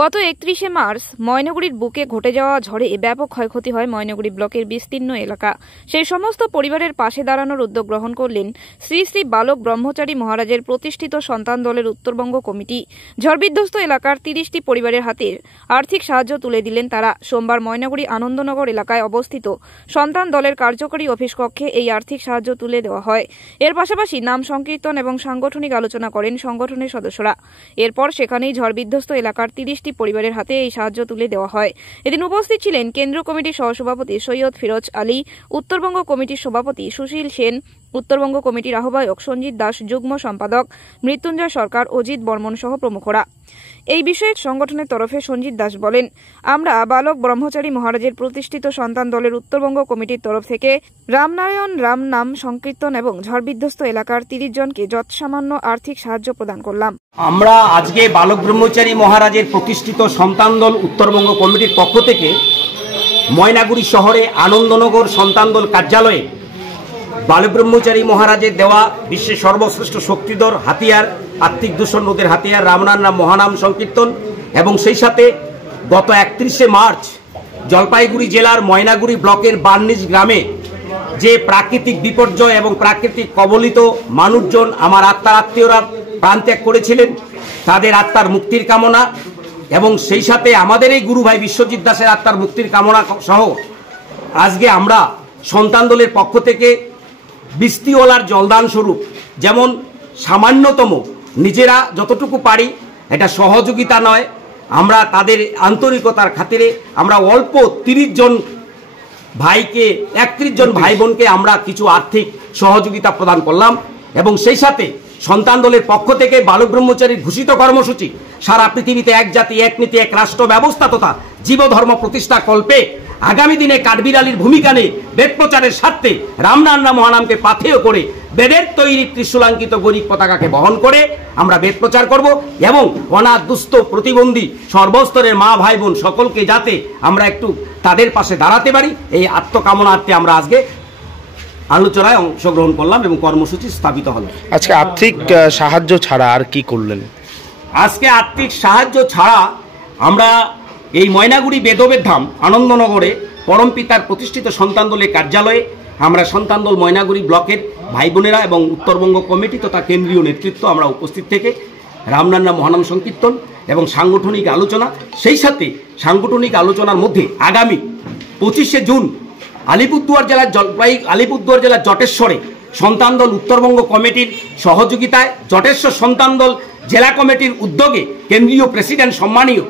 গত 31শে মার্চ ময়নাগুড়ির বুকে ঘটে যাওয়া ঝড়ে ব্যাপক ক্ষয়ক্ষতি হয় ময়নাগুড়ি ব্লকের বিস্তীর্ণ এলাকা। সেই সমস্ত পরিবারের পাশে দাঁড়ানোর উদ্যোগ গ্রহণ করলেন শ্রী শ্রী বালক ব্রহ্মচারী মহারাজের প্রতিষ্ঠিত সন্তান দলের উত্তরবঙ্গ কমিটি। ঝড়বিধ্বস্ত এলাকার 30টি পরিবারের হাতে আর্থিক সাহায্য তুলে দিলেন তারা। সোমবার ময়নাগুড়ি আনন্দনগর এলাকায় অবস্থিত সন্তান দলের কার্যকরী অফিস কক্ষে এই আর্থিক সাহায্য তুলে দেওয়া হয়। এর পাশাপাশি নাম সংকীর্তন এবং সাংগঠনিক আলোচনা করেন সংগঠনের সদস্যরা। এরপর সেখানেই ঝড়বিধ্বস্ত এলাকার 30টি পরিবারের হাতে এই সাহায্য তুলে দেওয়া হয়। এদিন উপস্থিত ছিলেন কেন্দ্রীয় কমিটির সহসভাপতি সৈয়দ ফিরোজ আলী, উত্তরবঙ্গ কমিটির সভাপতি সুশীল সেন, উত্তরবঙ্গ কমিটির আহ্বায়ক সঞ্জিত দাস, যুগ্ম সম্পাদক মৃত্যুঞ্জয় সরকার, অজিত বর্মন সহ প্রমুখরা। এই বিষয়ে সংগঠনের তরফে সঞ্জিত দাস বলেন, আমরা বালক ব্রহ্মচারী মহারাজের প্রতিষ্ঠিত সন্তান দলের উত্তরবঙ্গ কমিটির তরফ থেকে রামনারায়ণ রাম নাম সংকীর্তন এবং ঝড়বিধ্বস্ত এলাকার 30 জনকে যৎসামান্য আর্থিক সাহায্য প্রদান করলাম। আমরা আজকে বালক ব্রহ্মচারী মহারাজের প্রতিষ্ঠিত সন্তান দল উত্তরবঙ্গ কমিটির পক্ষ থেকে ময়নাগুড়ি শহরে আনন্দনগর সন্তান দল কার্যালয়ে বালক ব্রহ্মচারী মহারাজের দেওয়া বিশ্বের সর্বশ্রেষ্ঠ শক্তিধর হাতিয়ার, আত্মিক দূষণ রোধের হাতিয়ার রামনারায়ণ রাম মহানাম সংকীর্তন এবং সেই সাথে গত 31শে মার্চ জলপাইগুড়ি জেলার ময়নাগুড়ি ব্লকের বার্নিশ গ্রামে যে প্রাকৃতিক বিপর্যয় এবং প্রাকৃতিক কবলিত মানুষজন আমার আত্মার আত্মীয়রা প্রাণত্যাগ করেছিলেন, তাদের আত্মার মুক্তির কামনা এবং সেই সাথে আমাদের এই গুরু ভাই বিশ্বজিৎ দাসের আত্মার মুক্তির কামনা সহ আজকে আমরা সন্তান দলের পক্ষ থেকে বৃষ্টিওয়ালার জলদান স্বরূপ যেমন সামান্যতম নিজেরা যতটুকু পারি, এটা সহযোগিতা নয়, আমরা তাদের আন্তরিকতার খাতিরে আমরা অল্প 30 জন ভাইকে 31 জন ভাই বোনকে আমরা কিছু আর্থিক সহযোগিতা প্রদান করলাম এবং সেই সাথে সন্তান দলের পক্ষ থেকে বালক ব্রহ্মচারীর ঘোষিত কর্মসূচি সারা পৃথিবীতে এক জাতি এক নীতি এক রাষ্ট্র ব্যবস্থা তথা জীবধর্ম প্রতিষ্ঠা কল্পে আগামী দিনে কাঠবিড়ালির ভূমিকা নেই বেদ প্রচারের স্বার্থে রামনারায়ণ রাম মহানামকে পাথেয় করে বেদের তৈরি ত্রিশূলাঙ্কিত গরিব পতাকাকে বহন করে আমরা বেদ প্রচার করব এবং অনাথ দুস্থ প্রতিবন্ধী সর্বস্তরের মা ভাই বোন সকলকে যাতে আমরা একটু তাদের পাশে দাঁড়াতে পারি এই আত্মকামনার্থে আমরা আজকে আলোচনায় অংশগ্রহণ করলাম এবং কর্মসূচি স্থাপিত হলো। আজকে আর্থিক সাহায্য ছাড়া আর কি করলেন? আজকে আর্থিক সাহায্য ছাড়া আমরা এই ময়নাগুড়ি বেদবেদ ধাম আনন্দনগরে পরম পিতার প্রতিষ্ঠিত সন্তান দলের কার্যালয়ে আমরা সন্তান দল ময়নাগুড়ি ব্লকের ভাই বোনেরা এবং উত্তরবঙ্গ কমিটি তথা কেন্দ্রীয় নেতৃত্ব আমরা উপস্থিত থেকে রামনারায়ণ রাম মহানাম সংকীর্তন এবং সাংগঠনিক আলোচনা, সেই সাথে সাংগঠনিক আলোচনার মধ্যে আগামী 25শে জুন আলিপুরদুয়ার জেলার জটেশ্বরে সন্তান দল উত্তরবঙ্গ কমিটির সহযোগিতায় জটেশ্বর সন্তান দল জেলা কমিটির উদ্যোগে কেন্দ্রীয় প্রেসিডেন্ট সম্মানীয়